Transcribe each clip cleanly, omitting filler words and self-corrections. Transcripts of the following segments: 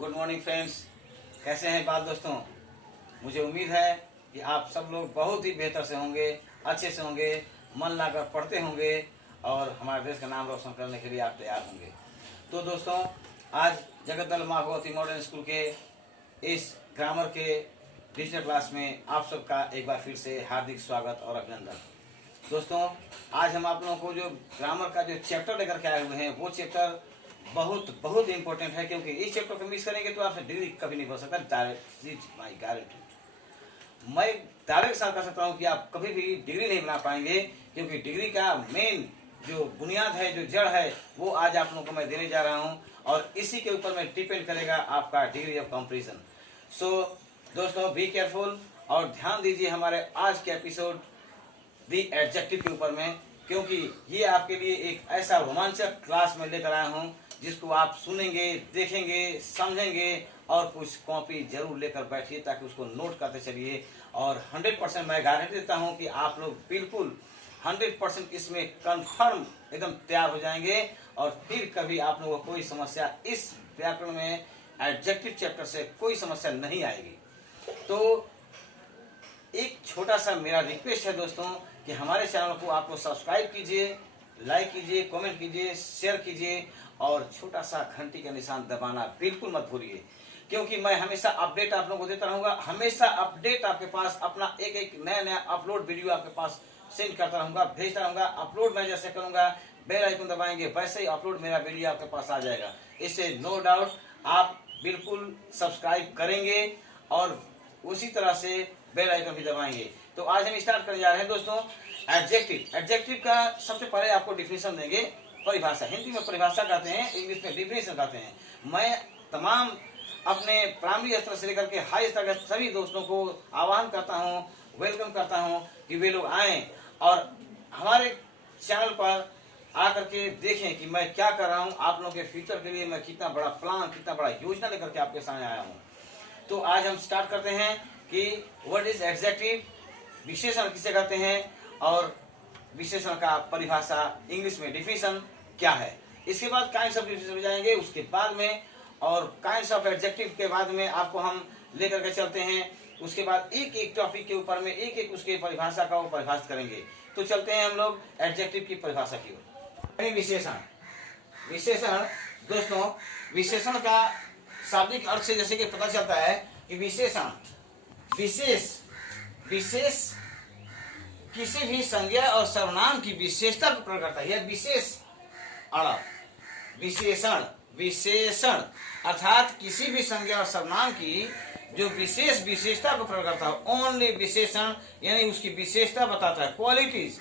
Good morning friends, कैसे हैं बात दोस्तों। मुझे उम्मीद है कि आप सब लोग बहुत ही बेहतर से होंगे, अच्छे से होंगे, मन लगाकर पढ़ते होंगे और हमारे देश का नाम रोशन करने के लिए आप तैयार होंगे। तो दोस्तों, आज जगतदल माँ भगवती मॉडर्न स्कूल के इस ग्रामर के डिजिटल क्लास में आप सबका एक बार फिर से हार्दिक स्वागत और अभिनंदन। दोस्तों, आज हम आप लोगों को जो ग्रामर का जो चैप्टर लेकर के आए हुए हैं वो चैप्टर बहुत इंपॉर्टेंट है, क्योंकि इस चैप्टर को मिस करेंगे तो आपसे डिग्री कभी नहीं हो सकता। डायरेक्ट माई गारंटी, मैं डायरेक्ट साथ कर सकता हूँ कि आप कभी भी डिग्री नहीं बना पाएंगे, क्योंकि डिग्री का मेन जो बुनियाद है, जो जड़ है, वो आज आप लोगों को मैं देने जा रहा हूँ और इसी के ऊपर में डिपेंड करेगा आपका डिग्री ऑफ कंपैरिजन। सो दोस्तों, बी केयरफुल और ध्यान दीजिए हमारे आज के एपिसोड दी एडजेक्टिव के ऊपर में, क्योंकि ये आपके लिए एक ऐसा रोमांचक क्लास में लेकर आया हूँ जिसको आप सुनेंगे, देखेंगे, समझेंगे और कुछ कॉपी जरूर लेकर बैठिए ताकि उसको नोट करते चलिए। और 100% मैं गारंटी देता हूँ कि आप लोग बिल्कुल 100% इसमें कंफर्म एकदम तैयार हो जाएंगे और फिर कभी आप लोगों को कोई समस्या इस व्याकरण में एडजेक्टिव चैप्टर से कोई समस्या नहीं आएगी। तो एक छोटा सा मेरा रिक्वेस्ट है दोस्तों कि हमारे चैनल को आपको सब्सक्राइब कीजिए, लाइक कीजिए, कमेंट कीजिए, शेयर कीजिए और छोटा सा घंटी का निशान दबाना बिल्कुल मत भूलिए, क्योंकि मैं हमेशा अपडेट आप लोगों को देता रहूंगा। हमेशा अपडेट आपके पास, अपना एक नया अपलोड वीडियो आपके पास सेंड करता रहूंगा, भेजता रहूंगा। अपलोड मैं जैसे करूंगा, बेल आइकन दबाएंगे, वैसे ही अपलोड मेरा वीडियो आपके पास आ जाएगा। इससे नो डाउट आप बिल्कुल सब्सक्राइब करेंगे और उसी तरह से बेल आइकन भी दबाएंगे। तो आज हम स्टार्ट करने जा रहे हैं दोस्तों एडजेक्टिव। एडजेक्टिव का सबसे पहले आपको डिफिनेशन देंगे, परिभाषा। हिंदी में परिभाषा कहते हैं, इंग्लिश में डिफिनेशन कहते हैं। मैं तमाम अपने प्राइमरी स्तर से लेकर के हाई स्तर के सभी दोस्तों को आह्वान करता हूं, वेलकम करता हूं कि वे लोग आएं और हमारे चैनल पर आकर के देखें कि मैं क्या कर रहा हूं। आप लोगों के फ्यूचर के लिए मैं कितना बड़ा प्लान, कितना बड़ा योजना लेकर के आपके सामने आया हूं। तो आज हम स्टार्ट करते हैं कि व्हाट इज एडजेक्टिव, विशेषण किसे कहते हैं और विशेषण का परिभाषा इंग्लिश में डिफिनेशन क्या है। इसके बाद काइंड्स ऑफ डिफिनेशन में जाएंगे, उसके बाद में और काइंड्स ऑफ एडजेक्टिव के बाद में आपको हम लेकर के चलते हैं। उसके बाद एक एक टॉपिक के ऊपर में एक एक उसके परिभाषा का वो परिभाषित करेंगे। तो चलते हैं हम लोग एडजेक्टिव की परिभाषा की ओर। विशेषण, विशेषण दोस्तों, विशेषण का शाब्दिक अर्थ से जैसे कि पता चलता है कि विशेषण विशेष किसी भी संज्ञा और सर्वनाम की विशेषता को प्रकट करता है। यह विशेषण अर्थात किसी भी संज्ञा और सर्वनाम की जो विशेष विशेषता को प्रकट करता है। ओनली विशेषण यानी उसकी विशेषता बताता है, क्वालिटीज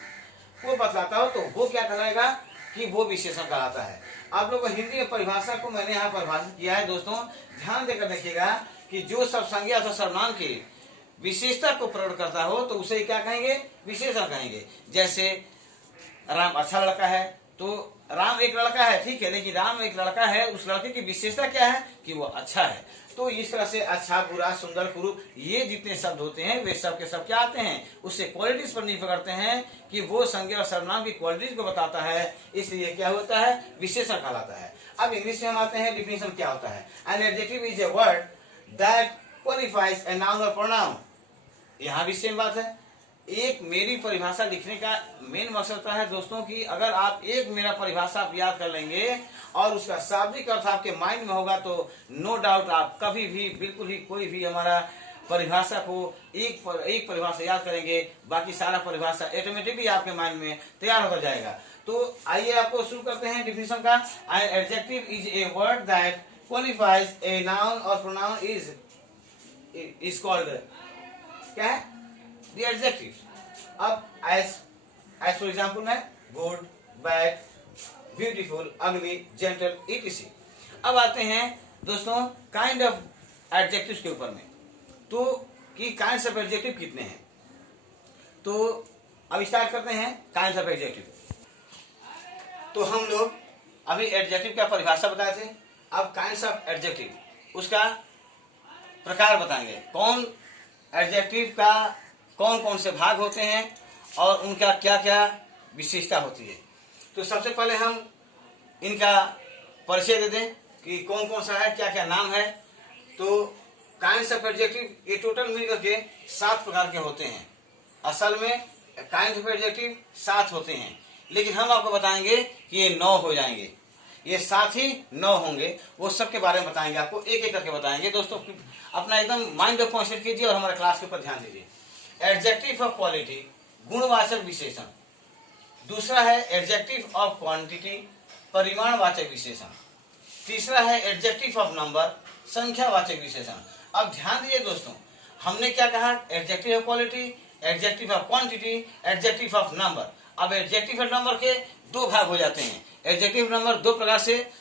को बतलाता हो तो वो क्या कहलाएगा कि वो विशेषण कहलाता है। आप लोग को हिंदी में परिभाषा को मैंने यहाँ परिभाषित किया है दोस्तों, ध्यान देकर देखिएगा कि जो सब संज्ञा अथवा सर्वनाम की विशेषता को प्रकट करता हो तो उसे क्या कहेंगे, विशेषण कहेंगे। जैसे राम अच्छा लड़का है, तो राम एक लड़का है, ठीक है, लेकिन राम एक लड़का है, उस लड़के की विशेषता क्या है कि वो अच्छा है। तो इस तरह से अच्छा, बुरा, सुंदर, कुरूप, ये जितने शब्द होते हैं वे सब के सब क्या आते हैं, उससे क्वालिटीज पर निर्भर करते हैं कि वो संज्ञा और सर्वनाम की क्वालिटीज को बताता है, इसलिए क्या होता है, विशेषण कहलाता है। अब इंग्लिश में हम आते हैं, डिफिनेशन क्या होता है। An adjective is a word that qualifies a noun और प्रोनाउन। यहाँ भी सेम बात है। एक मेरी परिभाषा लिखने का मेन मकसद होता है दोस्तों कि अगर आप एक मेरा परिभाषा आप याद कर लेंगे और उसका शाब्दिक अर्थ आपके माइंड में होगा तो नो डाउट आप कभी भी बिल्कुल ही कोई भी हमारा परिभाषा को एक परिभाषा याद करेंगे, बाकी सारा परिभाषा ऑटोमेटिकली आपके माइंड में तैयार होकर जाएगा। तो आइए आपको शुरू करते हैं डिफिनेशन का। An adjective is a word that qualifies a noun और प्रोनाउन इज कॉल्ड क्या है, द एडजेक्टिव। अब एज फॉर एग्जाम्पल में गुड, बैड, ब्यूटीफुल, अगली, जेंटल, etc। अब आते हैं दोस्तों काइंड ऑफ एडजेक्टिव्स के ऊपर में। तो कि काइंड्स ऑफ एडजेक्टिव कितने हैं, तो अब स्टार्ट करते हैं काइंड्स ऑफ एडजेक्टिव। तो हम लोग अभी एडजेक्टिव का परिभाषा बताए थे, अब काइंड्स ऑफ एडजेक्टिव उसका प्रकार बताएंगे। कौन एडजेक्टिव का कौन कौन से भाग होते हैं और उनका क्या क्या विशेषता होती है। तो सबसे पहले हम इनका परिचय दे दें कि कौन कौन सा है, क्या क्या नाम है। तो काइंड्स ऑफ एडजेक्टिव ये टोटल मिलकर के 7 प्रकार के होते हैं। असल में काइंड ऑफ एडजेक्टिव 7 होते हैं, लेकिन हम आपको बताएंगे कि ये 9 हो जाएंगे। ये 7 ही 9 होंगे, वो सब के बारे में बताएंगे, आपको एक एक करके बताएंगे। दोस्तों अपना एकदम माइंड को कॉन्सेंट्रेट कीजिए और हमारे क्लास के ऊपर ध्यान दीजिए। एडजेक्टिव ऑफ क्वालिटी, गुणवाचक विशेषण। दूसरा है एडजेक्टिव ऑफ क्वांटिटी, परिमाणवाचक विशेषण। तीसरा है एडजेक्टिव ऑफ नंबर, संख्यावाचक विशेषण। अब ध्यान दीजिए दोस्तों, हमने क्या कहा? Adjective of quality, adjective of quantity, adjective of number. अब एडजेक्टिव ऑफ नंबर के 2 भाग हो जाते हैं। एडजेक्टिव नंबर 2 प्रकार से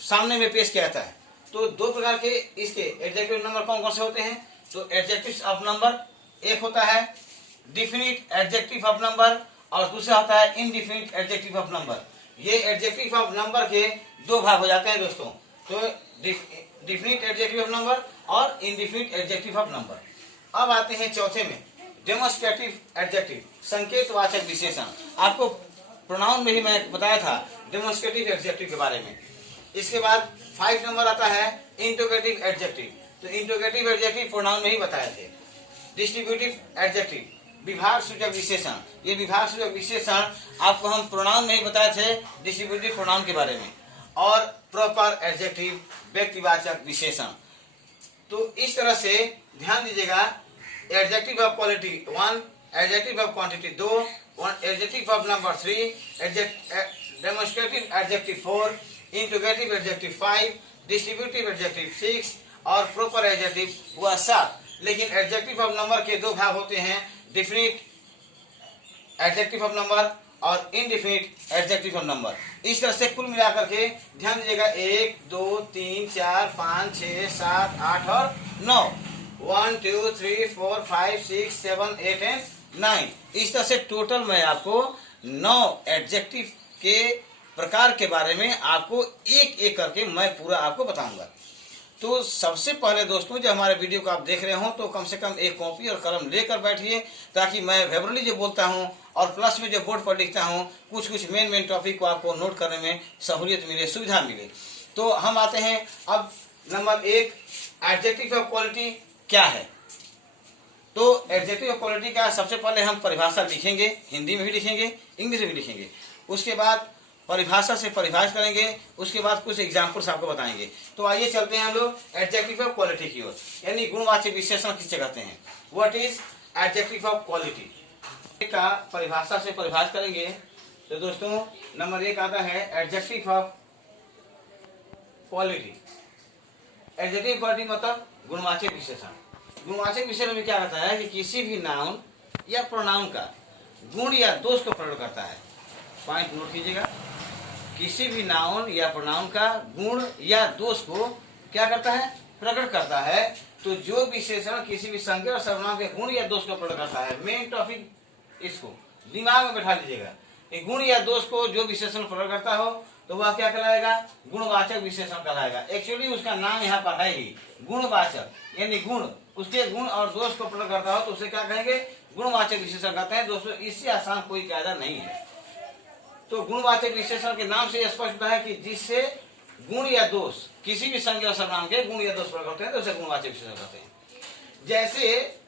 सामने में पेश किया जाता है। तो 2 प्रकार के इसके एडजेक्टिव नंबर कौन कौन से होते हैं? तो एडजेक्टिव ऑफ नंबर एक होता है डिफिनिट एडजेक्टिव ऑफ नंबर और दूसरा होता है इनडिफिनिट एडजेक्टिव ऑफ नंबर। ये एडजेक्टिव ऑफ नंबर के 2 भाग हो जाते हैं दोस्तों। तो डिफिनिट एडजेक्टिव ऑफ नंबर और इनडिफिनिट एडजेक्टिव ऑफ नंबर। अब आते हैं चौथे में, डेमोन्स्ट्रेटिव एडजेक्टिव, संकेतवाचक विशेषण। आपको प्रोनाउन में ही मैं बताया था डेमोन्स्ट्रेटिव एडजेक्टिव के बारे में। इसके बाद 5 नंबर आता है इंटरोगेटिव एडजेक्टिव। तो इंटरोगेटिव एडजेक्टिव प्रोनाउन में ही बताए थे। डिस्ट्रीब्यूटिव एडजेक्टिव, विभाग सूचक विशेषण। ये विभाग सूचक विशेषण आपको हम प्रोनाउन में ही बताए थे डिस्ट्रीब्यूटिव प्रोनाउन के बारे में। और प्रॉपर एडजेक्टिव, व्यक्तिवाचक विशेषण। तो इस तरह से ध्यान दीजिएगा, adjective of quality 1, adjective of quantity 2, adjective of number 3, demonstrative adjective 4, interrogative adjective 5, distributive adjective 6 और प्रॉपर एडजेक्टिव हुआ 7। लेकिन एडजेक्टिव ऑफ नंबर के 2 भाग होते हैं, डिफिनिट एडजेक्टिव ऑफ नंबर और इनडिफिनिट एडजेक्टिव ऑफ नंबर। इस तरह से कुल मिलाकर के ध्यान दीजिएगा 1 2 3 4 5 6 7 8 और 9, 1 2 3 4 5 6 7 8 एंड 9। इस तरह से टोटल मैं आपको 9 एडजेक्टिव के प्रकार के बारे में आपको एक एक करके मैं पूरा आपको बताऊंगा। तो सबसे पहले दोस्तों, जो हमारे वीडियो को आप देख रहे हो तो कम से कम एक कॉपी और कलम लेकर बैठिए, ताकि मैं वर्बली जो बोलता हूं और प्लस में जो बोर्ड पर लिखता हूं कुछ मेन टॉपिक को आपको नोट करने में सहूलियत मिले, सुविधा मिले। तो हम आते हैं अब नंबर 1, एडजेक्टिव ऑफ क्वालिटी क्या है। तो एडजेक्टिव ऑफ क्वालिटी का सबसे पहले हम परिभाषा लिखेंगे, हिंदी में भी लिखेंगे, इंग्लिश में भी लिखेंगे। उसके बाद परिभाषा से परिभाषित करेंगे, उसके बाद कुछ एग्जाम्पल्स आपको बताएंगे। तो आइए चलते हैं हम लोग एडजेक्टिव ऑफ क्वालिटी की ओर, यानी गुणवाचक विशेषण किसे कहते हैं। What is adjective of quality का परिभाषा से परिभाषित करेंगे। तो दोस्तों नंबर 1 आता है adjective of quality. Adjective quality मतलब गुणवाचक विशेषण। गुणवाचक विशेषण में क्या कहता है कि किसी भी नाउन या प्रोनाउन का गुण या दोष को प्रकट करता है। पॉइंट नोट कीजिएगा, किसी भी नाउन या प्रोनाउन का गुण या दोष को क्या करता है? प्रकट करता है। तो जो विशेषण किसी भी संज्ञा और सर्वनाम के गुण या दोष को प्रकट करता है, मेन टॉपिक इसको दिमाग में बैठा लीजिएगा। गुण या दोष को जो विशेषण प्रकट करता हो तो वह क्या कहलाएगा? गुणवाचक विशेषण कहलाएगा। एक्चुअली उसका नाम यहाँ पर है ही गुणवाचक, यानी गुण, उसके गुण और दोष को प्रकट करता हो तो उसे क्या कहेंगे? गुणवाचक विशेषण कहते हैं। दोस्तों इससे आसान कोई कायदा नहीं है। तो गुणवाचक विशेषण के नाम से स्पष्ट होता है कि जिससे गुण या दोष, किसी भी संज्ञा और सर्वनाम के गुण या दोष प्रकट होते हैं तो उसे गुणवाचक विशेषण कहते हैं। जैसे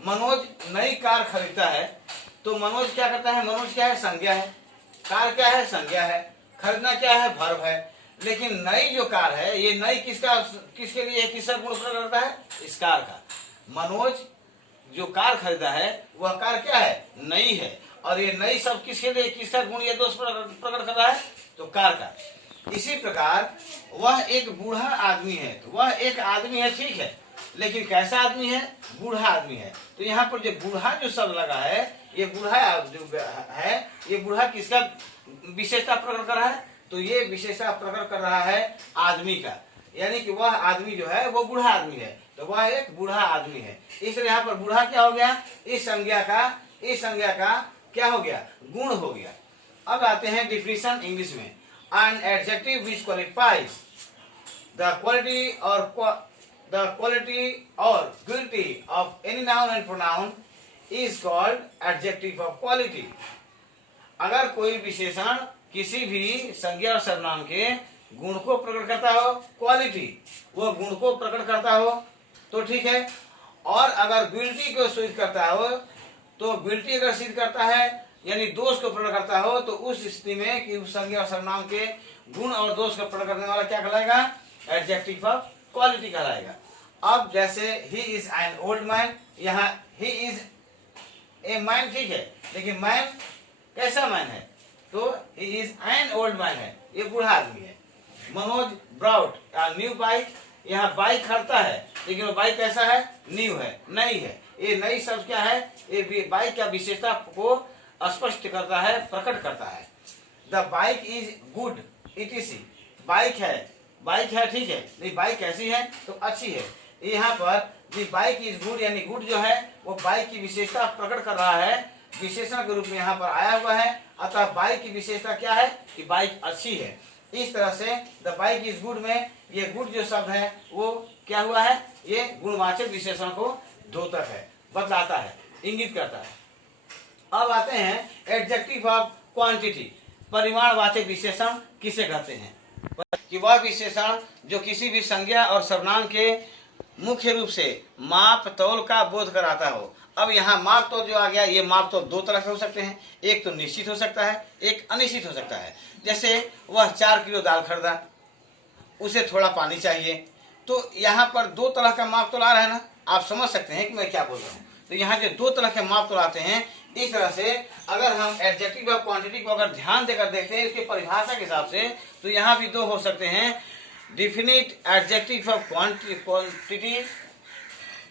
मनोज नई कार खरीदता है, तो मनोज क्या करता है? मनोज क्या है? संज्ञा है। कार क्या है? संज्ञा है। खरीदना क्या है? वर्ब है। लेकिन नई जो कार है, ये नई किसके लिए, किसका गुण प्रकट करता है? इस कार का। मनोज जो कार खरीदा है वह कार क्या है? नई है। और ये नई सब किसके लिए, किसका गुण या दोष प्रकट कर रहा है? तो कार का। इसी प्रकार वह एक बूढ़ा आदमी है, तो वह एक आदमी है, ठीक है, लेकिन कैसा आदमी है? बूढ़ा आदमी है। तो यहाँ पर जो बूढ़ा जो शब्द लगा है, ये बूढ़ा जो है, ये बूढ़ा किसका विशेषता प्रकट कर रहा है? तो ये विशेषता प्रकट कर रहा है आदमी का, यानी कि वह आदमी जो है वो बूढ़ा आदमी है, तो वह एक बूढ़ा आदमी है। इसलिए यहाँ पर बूढ़ा क्या हो गया? इस संज्ञा का क्या हो गया? गुण हो गया। अब आते हैं डिफिनीशन इंग्लिश में। An adjective which qualifies the quality और quality of any noun and pronoun is called adjective of quality. अगर कोई विशेषण किसी भी संज्ञा और सर्वनाम के गुण को प्रकट करता हो, क्वालिटी वो गुण को प्रकट करता हो तो ठीक है। और अगर गिल्टी को सिद्ध करता हो तो गिल्टी अगर सिद्ध करता है यानी दोष को प्रकट करता हो तो उस स्थिति में कि उस संज्ञा और सर्वनाम के गुण और दोष को प्रकट करने वाला क्या कहलाएगा? एडजेक्टिव ऑफ क्वालिटी कहलाएगा। अब जैसे he is an old man, यहाँ ही इज ए मैन ठीक है, लेकिन मैन कैसा मैन है? तो he is an old man है, ये बूढ़ा आदमी है। मनोज ब्राउट न्यू बाइक, यहाँ बाइक खरीदता है लेकिन वो बाइक कैसा है? न्यू है, नई है। ये नई शब्द क्या है? ये बाइक का विशेषता को स्पष्ट करता है, प्रकट करता है। The bike is good etc., bike है ठीक है, नहीं बाइक कैसी है? तो अच्छी है। यहाँ पर द बाइक इज गुड यानी गुड जो है वो बाइक की विशेषता प्रकट कर रहा है, विशेषण के रूप में यहाँ पर आया हुआ है। अतः बाइक की विशेषता क्या है? कि बाइक अच्छी है। इस तरह से द बाइक इज गुड में ये गुड जो शब्द है वो क्या हुआ है? ये गुणवाचक विशेषण को धोता है, बतलाता है, इंगित करता है। अब आते हैं एडजेक्टिव ऑफ क्वांटिटी, परिमाणवाचक विशेषण किसे कहते हैं? कि वह विशेषण जो किसी भी संज्ञा और सर्वनाम के मुख्य रूप से माप तौल का बोध कराता हो। अब यहाँ माप तौल जो आ गया, ये माप तौल दो तरह के हो सकते हैं, एक तो निश्चित हो सकता है, एक अनिश्चित हो सकता है। जैसे वह 4 किलो दाल खरीदा, उसे थोड़ा पानी चाहिए, तो यहाँ पर दो तरह का माप तौल आ रहा है ना, आप समझ सकते हैं कि मैं क्या बोल रहा हूँ। तो यहाँ जो दो तरह के माप तौल आते हैं, इस तरह से अगर हम एडजेक्टिव ऑफ क्वांटिटी को अगर ध्यान देकर देखते हैं इसके परिभाषा के हिसाब से, तो यहाँ भी दो हो सकते हैं, डिफिनिट एडजेक्टिव ऑफ क्वांटिटी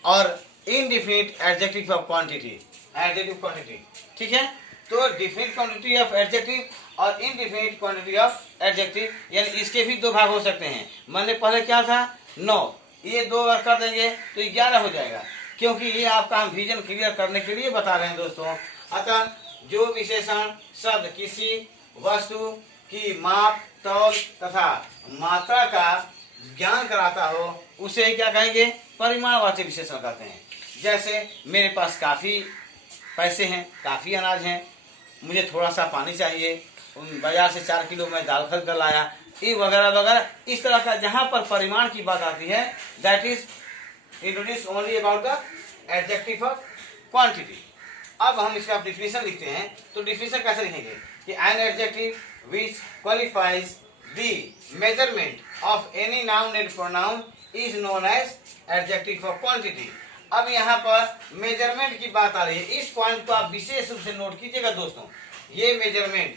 और indefinite adjective of quantity, adjective quantity ठीक है। तो डिफिनिट क्वांटिटी ऑफ एडजेक्टिव और इनडिफिनिट क्वांटिटी ऑफ एडजेक्टिव, यानी इसके भी दो भाग हो सकते हैं। मैंने पहले क्या था 9, ये 2 अगर कर देंगे तो 11 हो जाएगा, क्योंकि ये आपका हम विजन क्लियर करने के लिए बता रहे हैं दोस्तों। अतः जो विशेषण शब्द किसी वस्तु की माप तौल तथा मात्रा का ज्ञान कराता हो उसे क्या कहेंगे? परिमाणवाचक विशेषण कहते हैं। जैसे मेरे पास काफी पैसे हैं, काफी अनाज है, मुझे थोड़ा सा पानी चाहिए, बाजार से 4 किलो मैं दाल खरीद कर लाया, ये वगैरह वगैरह। इस तरह का जहां पर परिमाण की बात आती है, that is introduce only about the adjective of quantity. अब हम इसका डिफिनेशन लिखते हैं, तो डिफिनेशन कैसे लिखेंगे? कि an adjective which qualifies the measurement of any noun and pronoun is known as adjective of quantity. अब यहाँ पर मेजरमेंट की बात आ रही है, इस पॉइंट को आप विशेष रूप से नोट कीजिएगा दोस्तों। ये मेजरमेंट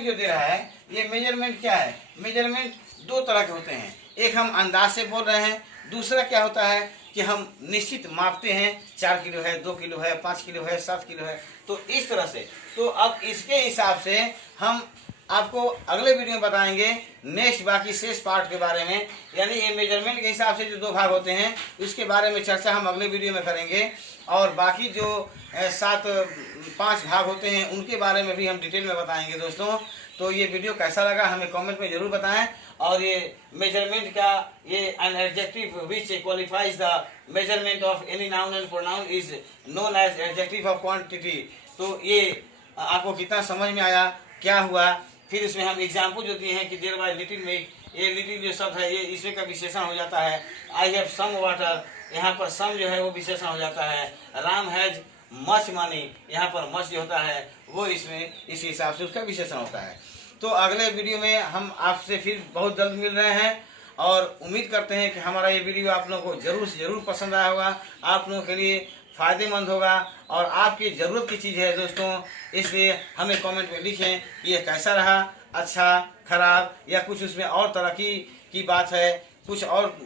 जो दे रहा है, ये मेजरमेंट क्या है? मेजरमेंट दो तरह के होते हैं, एक हम अंदाज से बोल रहे हैं, दूसरा क्या होता है कि हम निश्चित मापते हैं, 4 किलो है, 2 किलो है, 5 किलो है, 7 किलो है। तो इस तरह से, तो अब इसके हिसाब से हम आपको अगले वीडियो में बताएंगे नेक्स्ट बाकी शेष पार्ट के बारे में, यानी ये मेजरमेंट के हिसाब से जो 2 भाग होते हैं उसके बारे में चर्चा हम अगले वीडियो में करेंगे। और बाकी जो 5 भाग होते हैं उनके बारे में भी हम डिटेल में बताएंगे दोस्तों। तो ये वीडियो कैसा लगा हमें कमेंट में जरूर बताएं। और ये मेजरमेंट का ये an adjective which qualifies the measurement of any noun and pronoun is known as adjective of quantity. तो ये आपको कितना समझ में आया, क्या हुआ? फिर इसमें हम एग्जाम्पल जो दिए हैं कि देयर बाय लिटिल मेक, ये लिटिल जो शब्द है ये इसमें का विशेषण हो जाता है। आई हैव सम वाटर, यहाँ पर सम जो है वो विशेषण हो जाता है। राम हैज मच मनी, यहाँ पर मच जो होता है वो इसमें इस हिसाब से उसका विशेषण होता है। तो अगले वीडियो में हम आपसे फिर बहुत जल्द मिल रहे हैं और उम्मीद करते हैं कि हमारा ये वीडियो आप लोगों को जरूर से जरूर पसंद आया होगा, आप लोगों के लिए फ़ायदेमंद होगा और आपकी ज़रूरत की चीज़ है दोस्तों। इसलिए हमें कमेंट में लिखें कि ये कैसा रहा, अच्छा, खराब, या कुछ उसमें और तरह की बात है, कुछ और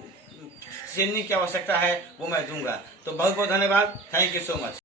चेंजिंग की आवश्यकता है, वो मैं दूंगा। तो बहुत बहुत धन्यवाद, थैंक यू सो मच।